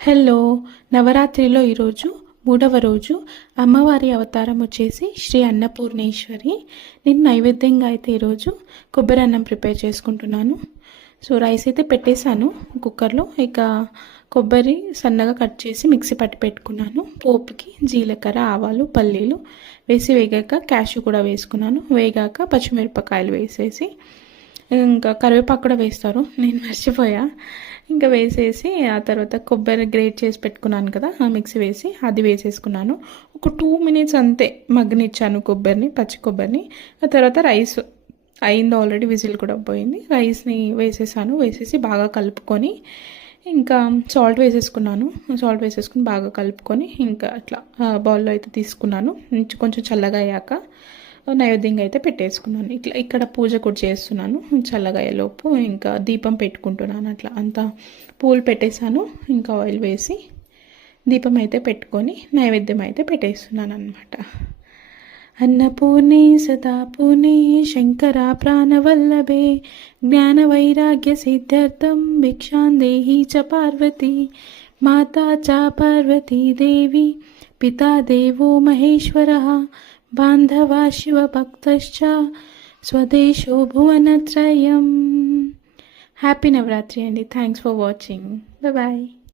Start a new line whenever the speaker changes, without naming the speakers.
Hello. నవరాత్రిలో ఈరోజు మూడవ రోజు అమ్మవారి అవతారం వచ్చేసి శ్రీ అన్నపూర్ణేశ్వరి. నేను నైవేద్యంగా అయితే ఈరోజు కొబ్బరి అన్నం ప్రిపేర్ చేసుకుంటున్నాను. సో రైస్ అయితే పెట్టేశాను కుక్కర్లో. ఇక కొబ్బరి సన్నగా కట్ చేసి మిక్సీ పట్టి పెట్టుకున్నాను. పోపుకి జీలకర్ర ఆవాలు పల్లీలు వేసి వేగాక క్యాషు కూడా వేసుకున్నాను. వేగాక పచ్చిమిరపకాయలు వేసేసి ఇంకా కరివేపాకు కూడా వేస్తారు. నేను మర్చిపోయా. ఇంకా వేసేసి ఆ తర్వాత కొబ్బరి గ్రేట్ చేసి పెట్టుకున్నాను కదా ఆ మిక్సీ వేసి అది వేసేసుకున్నాను. ఒక టూ మినిట్స్ అంతే మగ్గనిచ్చాను కొబ్బరిని పచ్చి కొబ్బరిని. ఆ తర్వాత రైస్ అయింది ఆల్రెడీ విజిల్ కూడా పోయింది. రైస్ని వేసేసాను వేసేసి బాగా కలుపుకొని ఇంకా సాల్ట్ వేసేసుకున్నాను. సాల్ట్ వేసేసుకుని బాగా కలుపుకొని ఇంకా అట్లా బౌల్లో అయితే తీసుకున్నాను. కొంచెం చల్లగా అయ్యాక నైవేద్యంగా అయితే పెట్టేసుకున్నాను. ఇట్లా ఇక్కడ పూజ కూడా చేస్తున్నాను. చల్లగాయలోపు ఇంకా దీపం పెట్టుకుంటున్నాను. అట్లా అంతా పూలు పెట్టేశాను. ఇంకా ఆయిల్ వేసి దీపం అయితే పెట్టుకొని నైవేద్యం అయితే పెట్టేస్తున్నాను అనమాట అన్నపూర్ణే సదా పూర్ణే శంకర ప్రాణవల్లభే జ్ఞాన వైరాగ్య సిద్ధార్థం భిక్షాందేహి చ పార్వతి మాతా చ పార్వతీ దేవి పితా దేవో మహేశ్వర బాంధవా శివభక్తశ్చ స్వదేశో భువనత్రయం హ్యాపీ నవరాత్రి అండి థ్యాంక్స్ ఫర్ వాచింగ్ బాయ్